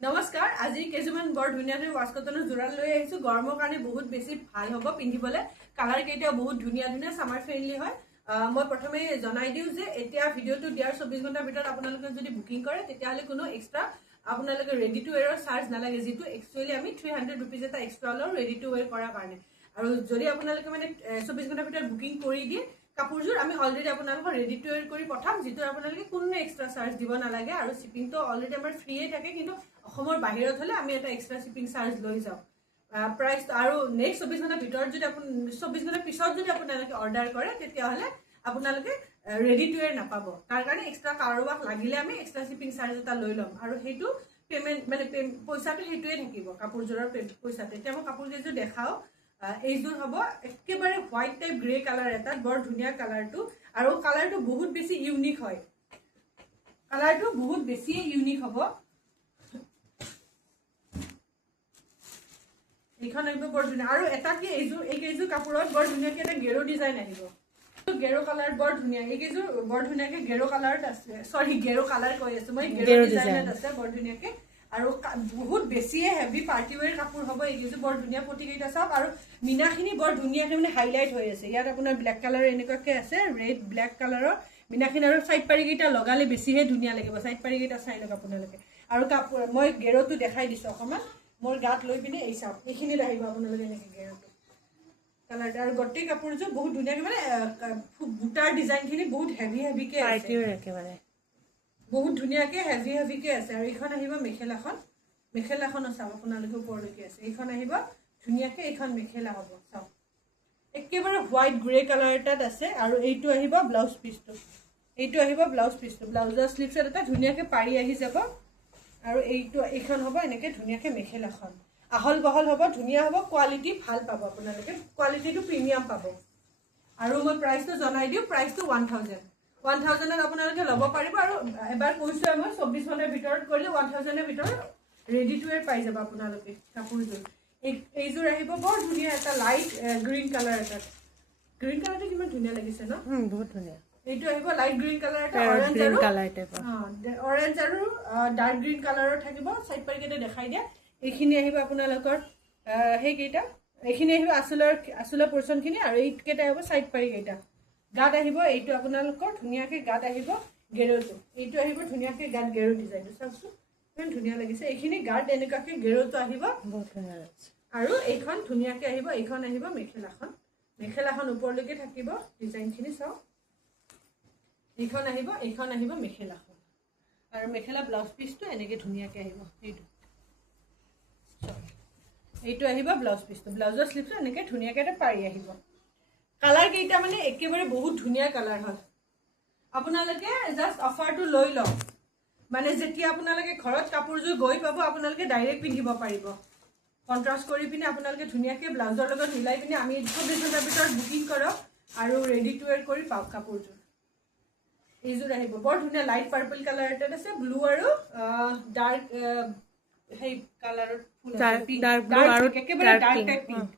নমস্কাৰ আজি কেজুমান বৰ ধুনীয়া ধুনীয়া ৱাছ কটনৰ জোৰা লৈ আহিছো গৰমৰ কাৰণে বহুত বেছি ভাল হ'ব পিন্ধিবলৈ কালাৰ কেইটা বহুত ধুনীয়া ধুনীয়া সামাৰ ফ্ৰেন্ডলি হয় মই প্ৰথমে জনাই দিও যে এতিয়া ভিডিওটো দিয়াৰ 24 ঘণ্টাৰ ভিতৰত আপোনালোকে যদি বুকিং কৰে তেতিয়াহলে কোনো এক্সট্ৰা আপোনালোকে ৰেডি টু ওয়্যাৰৰ চাৰ্জ নালাগে যেটো একচুয়ালি আমি 300 रुपीस এটা এক্সট্ৰা লও ৰেডি টু ওয়্যাৰ কৰাৰ কাৰণে আৰু যদি আপোনালোকে মানে 24 ঘণ্টাৰ ভিতৰত বুকিং কৰি দিয়ে কাপোৰজোৰ আমি অলৰেডি আপোনালোকক ৰেডি টু ওয়্যাৰ কৰি পঠাম যেটো আপোনালোকে কোনো এক্সট্ৰা চাৰ্জ দিব নালাগে আৰু শিপিংটো অলৰেডি আমাৰ ফ্ৰীয়ে থাকে কিন্তু অসমৰ বাহিৰত হলে আমি এটা এক্সট্ৰা শিপিং চাৰ্জ লৈ যাও প্ৰাইস আৰু নেক্সট 24 ঘণ্টাৰ ভিতৰত যদি আপুনি 24 ঘণ্টাৰ পিছত যদি আপোনালোকে অৰ্ডাৰ কৰে তেতিয়াহলে আপোনালোকে ৰেডি টু ওয়্যাৰ নাপাব তাৰ কাৰণে এক্সট্ৰা কাৰোবাক লাগিলে আমি এক্সট্ৰা শিপিং চাৰ্জ এটা লৈ লম আৰু হেতু পেমেন্ট মানে পইচাটো হেতুৱে থাকিব কাপোৰজোৰৰ পইচাতে এতিয়া মই কাপোৰজোৰ দেখাও এইজোৰ হ'ব একেবাৰে হোৱাইট টাইপ গ্ৰে কালাৰ এটা বৰ ধুনীয়া কালাৰটো আৰু কালাৰটো বহুত বেছি ইউনিক হয় কালাৰটো বহুত বেছি ইউনিক হ'ব এইখন আহিব বৰ ধুনীয়া আৰু এটা কি এইজোৰ কাপোৰত বৰ ধুনীয়াকে এটা গেৰো ডিজাইন আহিব গেৰো কালাৰ বৰ ধুনীয়া এইজোৰ বৰ ধুনীয়াকে গেৰো কালাৰত আছে সৰি গেৰো কালাৰ কৈ আছো মই গেৰো ডিজাইনত আছে বৰ ধুনীয়াকে আৰু বহুত বেছি হেভি পাৰ্টি ওয়্যাৰ কাপোৰ হ'ব এইজোৰ বৰ ধুনীয়া পটিকেইটা চাওক আৰু মিনাখিনি বৰ ধুনীয়াকে মানে হাইলাইট হৈ আছে ইয়াত আপোনাৰ ব্ল্যাক কালাৰ এনেকুৱাকে আছে ৰেড ব্ল্যাক কালাৰৰ মিনাখিনি আৰু সাইড পাৰিকেইটা লগালে বেছিহে ধুনীয়া লাগিব সাইড পাৰিকেইটা চাই লওক আপোনালোকে আৰু কাপোৰ মই গেৰোটো দেখাই দিছো অকমান মোৰ গাত লৈ পিনে এই চাওক এইখিনি আহিব আপোনালোকে এনেকে গেৰোটো কালাৰ আৰু গটে কাপোৰজোৰ বহুত ধুনীয়াকে মানে বুটাৰ ডিজাইনখিনি বহুত হেভি কে আছে একেবাৰে বহুত ধুনীয়াকে হেভি কে আছে আৰু এইখন আহিব মেখেলাখন চাওক আপোনালোকে ওপৰলৈকে আছে এইখন আহিব ধুনীয়াকে এইখন মেখেলা হ'ব চাওক একেবাৰে হোৱাইট গ্ৰে কালাৰ এটাত আছে আৰু এইটো আহিব ব্লাউজ পিসটো ব্লাউজৰ স্লিভছত এটা ধুনীয়াকে পাৰি আহি যাব আৰু এইখন হ'ব এনেকে ধুনীয়াকে মেখেলাখন আহল বহল হ'ব ধুনীয়া হ'ব কোৱালিটি ভাল পাব আপোনালোকে কোৱালিটিটো প্ৰিমিয়াম পাব আৰু মই প্ৰাইসটো জনাই দিও প্ৰাইসটো 1000 ত আপোনালোকে ল'ব পাৰিব আৰু এবাৰ কৈছো মই 24 ঘণ্টাৰ ভিতৰত কৰিলে 1000 ৰ ভিতৰত ৰেডি টু ওয়্যাৰ পাই যাব আপোনালোকে কাপোৰজোৰ এইজোৰ আহিব বৰ ধুনীয়া এটা লাইট গ্ৰীন কালাৰ এটা গ্ৰীন কালাৰটো কিমান ধুনীয়া লাগিছে ন বহুত ধুনীয়া এইটো আহিব লাইট গ্ৰীন কালাৰ এটা অৰেঞ্জ আৰু ডাৰ্ক গ্ৰীন কালাৰৰ থাকিব সাইড পাৰিকেটা দেখাই দিয়া এইখিনি আহিব আপোনালোকৰ হেইকেইটা এইখিনি আহিব আসলৰ পোৰচনখিনি আৰু এইকেইটা আহিব সাইড পাৰিকেইটা গাত আহিব এইটো আপোনালোকৰ ধুনীয়াকে গাত আহিব গেৰোটো এইটো আহিব ধুনীয়াকে গাত গেৰো ডিজাইনটো চাওকচোন ইমান ধুনীয়া লাগিছে এইখিনি গাত এনেকাকে গেৰোটো আহিব বহুত ধুনীয়া লাগিছে আৰু এইখন ধুনীয়াকে আহিব এইখন আহিব মেখেলাখন ওপৰলৈকে থাকিব ডিজাইনখিনি চাওক এইখন আহিব মেখেলাখন আৰু মেখেলা ব্লাউজ পিসটো এনেকে ধুনীয়াকে আহিব এইটো আহিব ব্লাউজ পিসটো ব্লাউজৰ স্লিভটো এনেকে ধুনীয়াকে এটা পাৰি আহিব কালাৰ কেইটা মানে একেবাৰে বহুত ধুনীয়া কালাৰ হয় আপোনালোকে জাস্ট অফাৰটো লৈ লওক মানে যেতিয়া আপোনালোকে ঘৰত কাপোৰজোৰ গৈ পাব আপোনালোকে ডাইৰেক্ট পিন্ধিব পাৰিব কন্ট্ৰাস্ট কৰি পিনে আপোনালোকে ধুনীয়াকে ব্লাউজৰ লগত মিলাই পিনে আমি 24 ঘণ্টাৰ ভিতৰত বুকিং কৰক আৰু ৰেডি টু ওয়্যাৰ কৰি পাওক কাপোৰজোৰ এইজোৰ আহিব বৰ ধুনীয়া লাইট পাৰ্পল কালাৰ এটা আছে ব্লু আৰু ডাৰ্ক হেই কালাৰৰ ফুল আছে ডাৰ্ক ব্লু আৰু একেবাৰে ডাৰ্ক টাইপ পিংক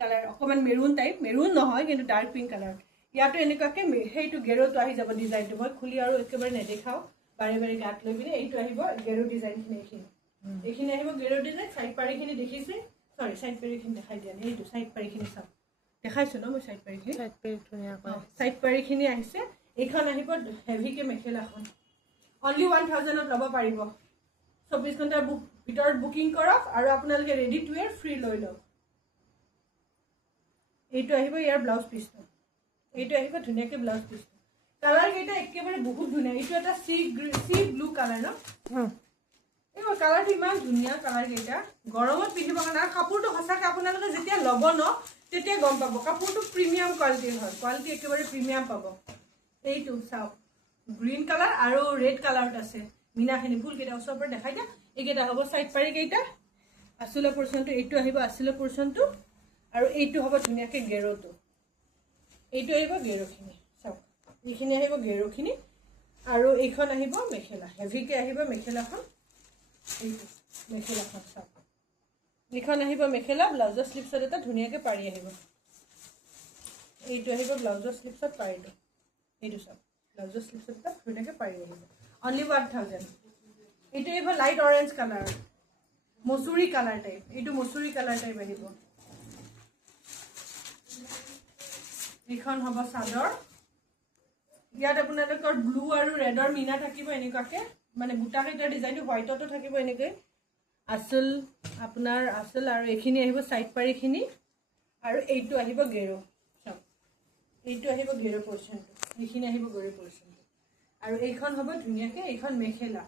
কালাৰ অকমান মেৰুন নহয় কিন্তু ডাৰ্ক পিংক কালাৰ ইয়াতো এনেকুৱাকে হেইটো গেৰোটো আহি যাব ডিজাইনটো মই খুলি আৰু একেবাৰে নেদেখাও বাৰে গাত লৈ পিনে এইটো আহিব গেৰো ডিজাইনখিনি এইখিনি আহিব গেৰো ডিজাইন সাইড পাৰিখিনি দেখিছে সৰি সাইড পাৰিখিনি দেখাই দিয়া এইটো সাইড পাৰিখিনি চাওক দেখাইছো ন মই সাইড পাৰিখিনি আহিছে এইখন আহিব হেভিকে মেখেলাখন অনলি 1000 ত ল'ব পাৰিব 24 ঘণ্টাৰ ভিতৰত বুকিং কৰক আৰু আপোনালোকে ৰেডি টু ওয়্যাৰ ফ্ৰী লৈ লওক এইটো আহিব ইয়াৰ ব্লাউজ পিসটো এইটো আহিব ধুনীয়াকে ব্লাউজ পিসটো কালাৰ কেইটা একেবাৰে বহুত ধুনীয়া এইটো এটা সি ব্লু কালাৰ ন এই কালাৰটো ইমান ধুনীয়া কালাৰ কেইটা গৰমত পিন্ধিব কাৰণে কাপোৰটো সঁচাকে আপোনালোকে যেতিয়া ল'ব ন তেতিয়া গম পাব কাপোৰটো প্ৰিমিয়াম কোৱালিটিৰ হয় কোৱালিটি একেবাৰে প্ৰিমিয়াম পাব এইটো চাওক গ্ৰীন কালাৰ আৰু ৰেড কালাৰত আছে মিনাখিনি ফুল কেইটা ওচৰৰ পৰা দেখাই দিয়া এইকেইটা হ'ব সাইড পাৰি কেইটা আসলৰ পোৰচনটো এইটো আহিব আসলৰ পোৰচনটো আৰু এইটো হ'ব ধুনীয়াকে গেৰোটো এইটো আহিব গেৰোখিনি চাওক এইখিনি আহিব গেৰোখিনি আৰু এইখন আহিব মেখেলা হেভিকে আহিব মেখেলাখন এইটো মেখেলাখন চাওক এইখন আহিব মেখেলা ব্লাউজৰ স্লিভছত এটা ধুনীয়াকে পাৰি আহিব এইটো আহিব ব্লাউজৰ স্লিভছত পাৰিটো এইটো চাওক ব্লাউজৰ স্লিভছত এটা ধুনীয়াকে পাৰি আহিব অনলি 1000 এইটো আহিব লাইট অৰেঞ্জ কালাৰ মসুৰী কালাৰ টাইপ, এইটো মসুৰী কালাৰ টাইপ আহিব। এইখন হ'ব চাদৰ। ইয়াত আপোনালোকৰ ব্লু আৰু ৰেডৰ মিনা থাকিব এনেকুৱাকে, মানে বুটা কেইটাৰ ডিজাইনটো হোৱাইটতো থাকিব এনেকৈ। আঁচল আপোনাৰ আঁচল আৰু এইখিনি আহিব চাইড পাৰিখিনি, আৰু এইটো আহিব গেৰো। চাওক এইটো আহিব গেৰো পৰ্চনটো, এইখিনি আহিব গেৰো পৰ্চনটো। আৰু এইখন হ'ব ধুনীয়াকৈ, এইখন মেখেলা।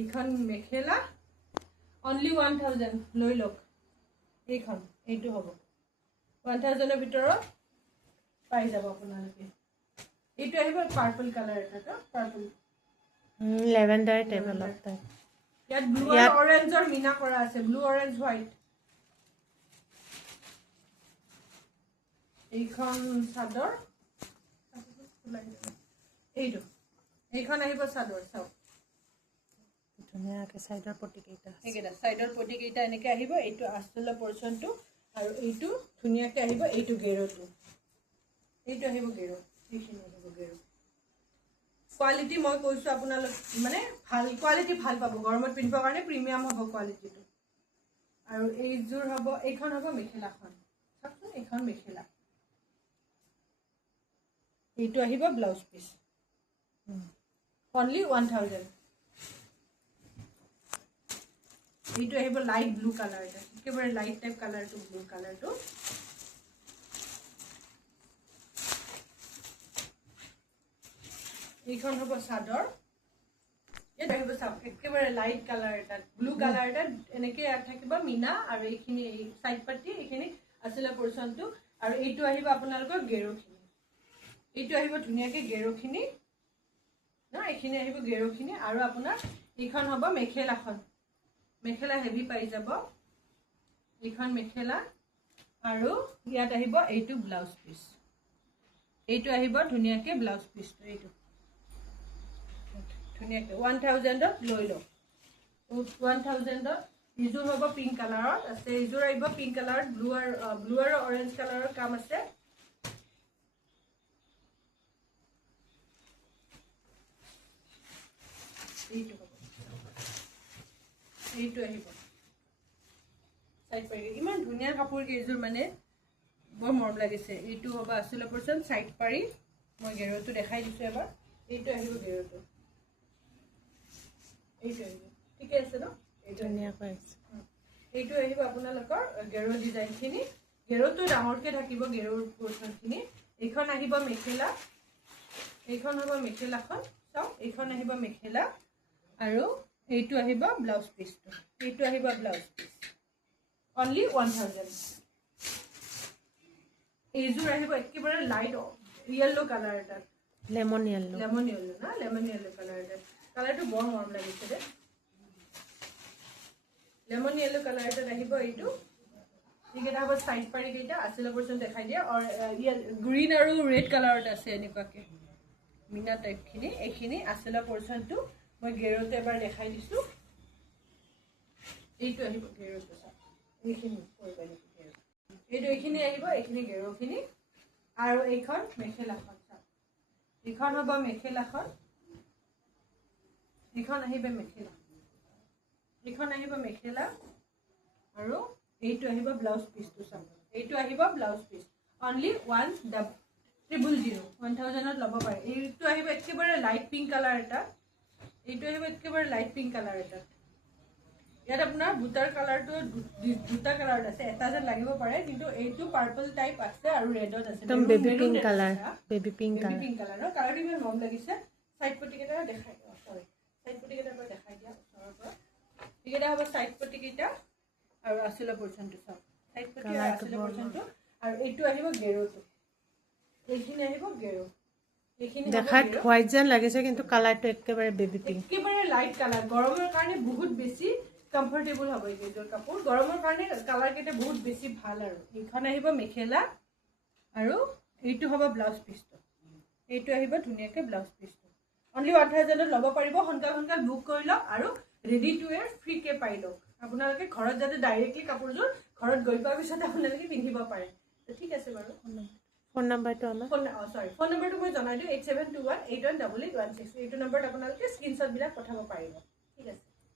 এইখন মেখেলা অনলি 1000 লৈ লওক। এইটো হ'ব 1000ৰ ভিতৰত পাই যাব আপোনালোকে। এইটো আহিব পাৰ্পল কালাৰ, এটা পাৰ্পল লেভেণ্ডাৰ টাইপ অলপ টাইপ। ইয়াত ব্লু আৰু অৰেঞ্জৰ মিনা কৰা আছে, ব্লু অৰেঞ্জ হোৱাইট। এইখন চাদৰ, এইখন আহিব চাদৰ। চাওক ধুনীয়াকৈ চাইডৰ পটিকেইটা, এইকেইটা চাইডৰ পটিকেইটা এনেকৈ আহিব। এইটো আঁচলৰ পৰ্চনটো, আৰু এইটো ধুনীয়াকৈ আহিব। এইটো গেৰোটো, এইটো আহিব গেৰো, এইখিনি আহিব গেৰো। কোৱালিটি মই কৈছোঁ আপোনালোক মানে ভাল কোৱালিটি ভাল পাব, গৰমত পিন্ধিবৰ কাৰণে প্ৰিমিয়াম হ'ব কোৱালিটিটো। আৰু এইযোৰ হ'ব, এইখন হ'ব মেখেলাখন। চাওকচোন এইখন মেখেলা, এইটো আহিব ব্লাউজ পিচ, অনলি 1000। এইটো আহিব লাইট ব্লু কালাৰ, একেবাৰে লাইট টাইপ কালাৰটো, ব্লু কালাৰটো। এইখন হ'ব চাদৰ। ইয়াত আহিব চাওক একেবাৰে লাইট কালাৰ এটা, ব্লু কালাৰ এটা এনেকৈ থাকিব মিনা, আৰু এইখিনি চাইড পাতি, এইখিনি আছিলে পৰ্চনটো। আৰু এইটো আহিব আপোনালোকৰ গেৰোখিনি, এইটো আহিব ধুনীয়াকৈ গেৰোখিনি ন, এইখিনি আহিব গেৰোখিনি। আৰু আপোনাৰ এইখন হ'ব মেখেলাখন, মেখেলা হেভি পাই যাব। এইখন মেখেলা, আৰু ইয়াত আহিব এইটো ব্লাউজ পিচ, এইটো আহিব ধুনীয়াকৈ ব্লাউজ পিচটো। এইটো ধুনীয়াকৈ 1000ত লৈ লওক। 1000ত এইযোৰ হ'ব পিংক কালাৰত আছে, এইযোৰ আহিব পিংক কালাৰত, ব্লু আৰু অৰেঞ্জ কালাৰৰ কাম আছে। এইটো হ'ব, এইটো আহিব চাইড পাৰি। ইমান ধুনীয়া কাপোৰ কেইযোৰ, মানে বৰ মৰম লাগিছে। এইটো হ'ব আচলৰ পৰ্চন, চাইড পাৰি। মই গেৰোটো দেখাই দিছোঁ এবাৰ। এইটো আহিব গেৰোটো, এইটো আহিব, ঠিকে আছে ন? এইটো ধুনীয়াকৈ আছে। এইটো আহিব আপোনালোকৰ গেৰো ডিজাইনখিনি। গেৰোটো ডাঙৰকৈ থাকিব, গেৰোৰ পৰ্চনখিনি। এইখন আহিব মেখেলা, এইখন হ'ব মেখেলাখন। চাওক এইখন আহিব মেখেলা, আৰু এইটো আহিব ব্লাউজ পিচটো, এইটো আহিব ব্লাউজ পিচ, অনলি 1000। এইযোৰ আহিব একেবাৰে লাইট য়েল্লো কালাৰ এটা, লেমন য়েল্লো, লেমন য়েল্লো না, লেমন য়েল্লো কালাৰ এটা। কালাৰটো বৰ মৰম লাগিছে দে, লেমন য়েল্লো কালাৰ এটাত আহিব। এইটো এইকেইটা হ'ব চাইড পাৰি কেইটা, আচলৰ পৰ্চন দেখাই দিয়ে। গ্ৰীণ আৰু ৰেড কালাৰত আছে এনেকুৱাকৈ মিনা টাইপখিনি। এইখিনি আচলৰ পৰ্চনটো মই গেৰোটো এবাৰ দেখাই দিছোঁ। এইটো আহিব গেৰোটো, এইখিনি এইটো এইখিনি আহিব, এইখিনি গেৰোখিনি। আৰু এইখন মেখেলাখন, চাওক এইখন হ'ব মেখেলাখন, এইখন আহিব মেখেলা, এইখন আহিব মেখেলা। আৰু এইটো আহিব ব্লাউজ পিচটো। চাওক এইটো আহিব ব্লাউজ পিচ, অনলি 1000ত ল'ব পাৰে। এইটো আহিব একেবাৰে লাইট পিংক কালাৰ এটা, এইটো আহিব একেবাৰে লাইট পিংক কালাৰ এটা। ইয়াত আপোনাৰ বুটাৰ কালাৰটো দুটা কালাৰত আছে, এটা যেন লাগিব পাৰে, কিন্তু এইটো পাৰ্পল টাইপ আছে আৰু ৰেডত আছে, baby pink colour, baby pink colour. কালাৰটো ইমান মৰম লাগিছে। চাইড পটিকেইটা দেখাই দিয়া, চৰি চাইড পটিকেইটা এবাৰ দেখাই দিয়া ওচৰৰ পৰা। এইকেইটা হ'ব চাইড পটিকেইটা, আৰু আচলৰ পৰ্চনটো। চাওক চাইড পটি আৰু আচলৰ পৰ্চনটো। আৰু এইটো আহিব গেৰোটো, এইখিনি আহিব গেৰো। দেখাত হোৱাইট যেন লাগিছে, কিন্তু কালাৰটো একেবাৰে বেবি পিংক, একেবাৰে লাইট কালাৰ। গৰমৰ কাৰণে বহুত বেছি কমফৰ্টেবল হ'ব এইকেইযোৰ কাপোৰ, গৰমৰ কাৰণে কালাৰ কেইটা বহুত বেছি ভাল। আৰু এইখন আহিব মেখেলা, আৰু এইটো হ'ব ব্লাউজ পিচটো, এইটো আহিব ধুনীয়াকৈ ব্লাউজ পিচটো। অনলি 1000ত ল'ব পাৰিব। সোনকাল বুক কৰি লওক, আৰু ৰেডি টু ৱেৰ ফ্ৰীকৈ পাই লওক। আপোনালোকে ঘৰত যাতে ডাইৰেক্টলি কাপোৰযোৰ ঘৰত গৈ পোৱাৰ পিছত আপোনালোকে পিন্ধিব পাৰে। ঠিক আছে বাৰু। ফোন নাম্বাৰটো আমাৰ, ফোন নম্বৰটো মই জনাই দিওঁ, 8721818816। এইটো নম্বৰত আপোনালোকে স্ক্ৰীনশ্বটবিলাক পঠাব পাৰিব। ঠিক আছে।